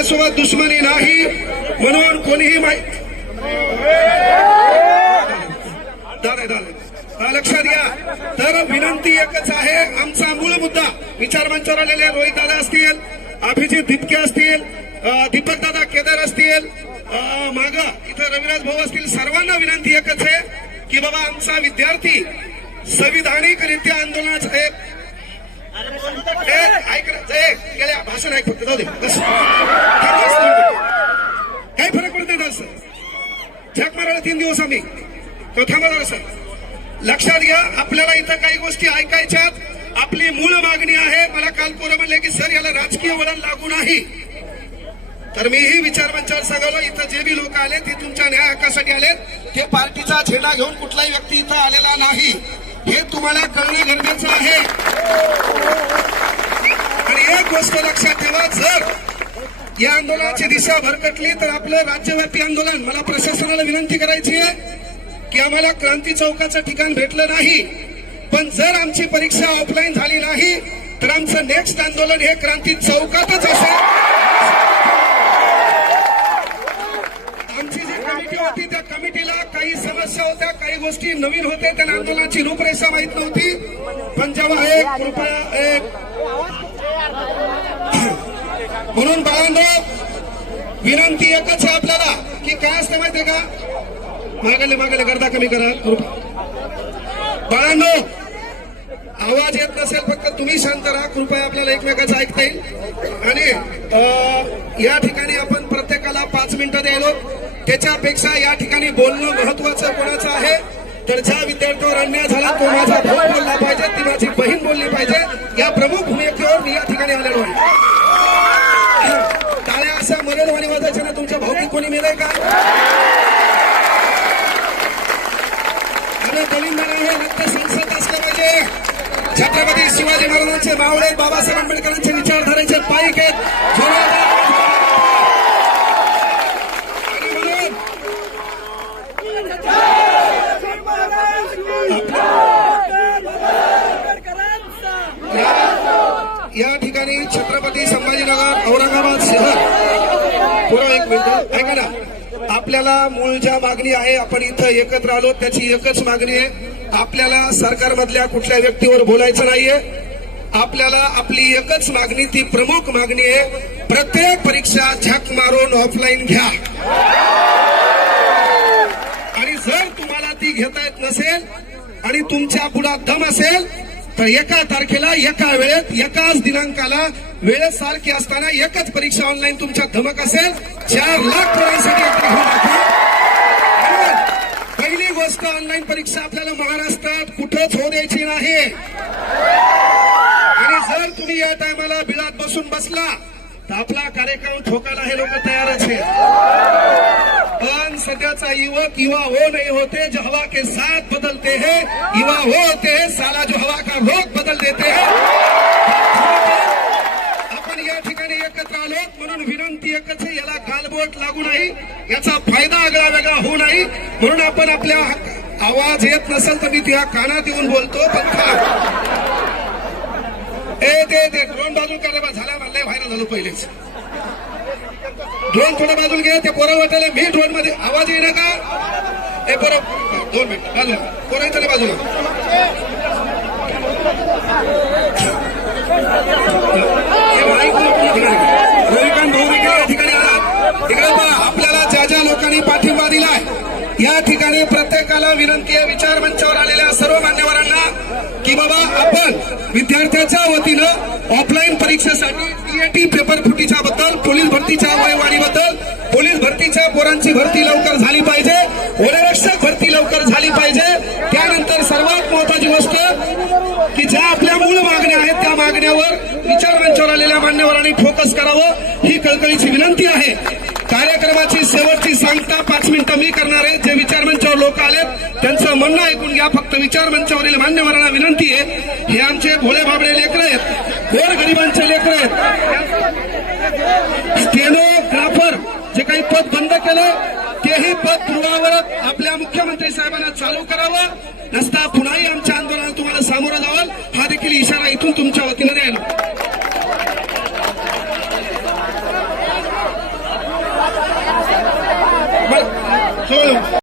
कोणासोबत दुश्मनी नाही म्हणून कोणीही लक्षात घ्या. तर विनंती एकच आहे, आमचा मूळ मुद्दा विचारमंचावर आलेले रोहित दादा असतील, अभिजित दिपके असतील, दीपक दादा केदार असतील, माग इथं रविराज भाऊ असतील, सर्वांना विनंती एकच आहे की बाबा आमचा विद्यार्थी संविधानिकरित्या आंदोलनाचं गेल्या भाषण ऐक फक्त जाऊ दे बस. काही फरक पडत नाही सर. झक मारायला 3 दिवस आम्ही थांबा सर. लक्षात घ्या, आपल्याला इथं काही गोष्टी ऐकायच्यात. आपली मूळ मागणी आहे. मला काल पोरं म्हणले की सर याला राजकीय वळण लागू नाही, तर मीही विचारमंचावर सांगलो इथं जे बी लोक आले ते तुमच्या न्याय हक्कासाठी आले, ते पार्टीचा झेंडा घेऊन कुठलाही व्यक्ती इथं आलेला नाही, हे तुम्हाला कळणं गरजेचं आहे. आणि एक गोष्ट लक्षात ठेवा, जर या आंदोलनाची दिशा भरकटली तर आपलं राज्यव्यापी आंदोलन, मला प्रशासनाला विनंती करायची आहे की आम्हाला क्रांती चौकाचं ठिकाण भेटलं नाही, पण जर आमची परीक्षा ऑफलाईन झाली नाही तर आमचं नेक्स्ट आंदोलन हे क्रांती चौकातच असेल. आमची जी कमिटी होती त्या कमिटीला काही समस्या होत्या, काही गोष्टी नवीन होत्या, त्यांना आंदोलनाची रूपरेषा माहित नव्हती. पण जेव्हा एक कृपया म्हणून बाळांनो विनंती एकच आहे आपल्याला की काय असतं माहितीये का, मागायला गर्दा कमी करा. बाळांनो आवाज येत नसेल फक्त तुम्ही शांत राहा, कृपया आपल्याला एकमेकांचं ऐकता येईल. आणि या ठिकाणी आपण प्रत्येकाला 5 मिनिटं द्यायलो, त्याच्यापेक्षा या ठिकाणी बोलणं महत्वाचं कोणाचं आहे, तर ज्या विद्यार्थ्यावर अन्याय झाला तो माझा भाऊ बोलला पाहिजे, ती माझी बहीण बोलली पाहिजे, या प्रमुख भूमिकेवर मी या ठिकाणी आलेलो आहे. टाळ्या अशा मरेलवाणी वाजायच्या ना, तुमच्या भाऊकी कोणी मिळेल का? आणि दलिंदाना हे रक्त संसद असलं पाहिजे. छत्रपती शिवाजी महाराजांचे मावळे, बाबासाहेब आंबेडकरांचे विचारधारेचे पाईक आहेत. या ठिकाणी छत्रपती संभाजीनगर औरंगाबाद शहर पुढे एक मिनिट ऐका ना, आपल्याला मूळ ज्या मागणी आहे, आपण इथं एकत्र आलो त्याची एकच मागणी आहे. आपल्याला सरकारमधल्या कुठल्या व्यक्तीवर बोलायचं नाहीये. आपल्याला आपली एकच मागणी, ती प्रमुख मागणी आहे, प्रत्येक परीक्षा झक मारून ऑफलाईन घ्या. आणि जर तुम्हाला ती घेता येत नसेल आणि तुमच्या पुढे दम असेल तर 1 तारखेला एका वेळेत एकाच दिनांकाला वेळेत सारखी असताना एकच परीक्षा ऑनलाईन तुमच्या धमक असेल 4 लाख पोरांसाठी घेऊन टाका. पहिली गोष्ट, ऑनलाईन परीक्षा आपल्याला महाराष्ट्रात कुठंच होऊ द्यायची नाही. आणि जर तुम्ही या टायमाला बिळात बसून बसला तर आपला कार्यक्रम ठोकायला हे लोक तयारच आहे. पण सध्याचा युवा हो नहीं होते जो हवा के साथ बदलते हैं, युवा हो होते हैं साला जो हवा का रोग बदल देते हैं. आपण या ठिकाणी एकत्र आलो म्हणून विनंती एकच आहे, याला गालबोट लागू नाही, याचा फायदा आगळा वेगळा होऊ नाही, म्हणून आपण आपल्या आवाज येत नसेल तर मी तुझ्या कानात येऊन बोलतो. पण ते ड्रोन बाजू करा झाला म्हणलंय, व्हायरल झालो पहिलेच. ड्रोन थोडं बाजूला घ्या, ते पोरं वाटायला मी ड्रोन मध्ये आवाज येईल का? हे पोरं 2 मिनिट बाजूला, पोरं इथं बाजूला. रविकांत भाऊ या ठिकाणी आला, तिकडे आपल्याला ज्या ज्या लोकांनी पाठिंबा दिलाय या ठिकाणी प्रत्येकाला विनंती आहे, विचारमंचावर आलेल्या सर्व मान्यवरांना की बाबा आपण विद्यार्थ्याच्या वतीनं ऑफलाईन परीक्षेसाठी टीएटी पेपर फुटीच्या बद्दल, पोलीस भरतीच्या वयवाढीबद्दल, पोलीस भरतीच्या पोरांची भरती लवकर झाली पाहिजे, वनरक्षक भरती लवकर झाली पाहिजे. त्यानंतर सर्वात महत्वाची गोष्ट की ज्या आपल्या मूळ मागण्या आहेत त्या मागण्यावर विचारमंचावर आलेल्या मान्यवरांनी फोकस करावं, ही कळकळीची विनंती आहे. कार्यक्रमाची शेवटची सांगता 5 मिनिटं मी करणार आहे. जे विचारमंचावर लोक आलेत त्यांचं म्हणणं ऐकून घ्या. फक्त विचारमंचावरील मान्यवरांना विनंती आहे, हे आमचे भोळे भाबडे लेकर आहेत, गोरगरिबांचे लेकर आहेत. स्टेनोग्राफर जे काही पद बंद केलं तेही पद पूर्वावरत आपल्या मुख्यमंत्री साहेबांना चालू करावं, नसता पुन्हाही आमच्या आंदोलनाला तुम्हाला सामोरं जावं, हा देखील इशारा इथून तुमच्या वतीनं द्यायला. चलो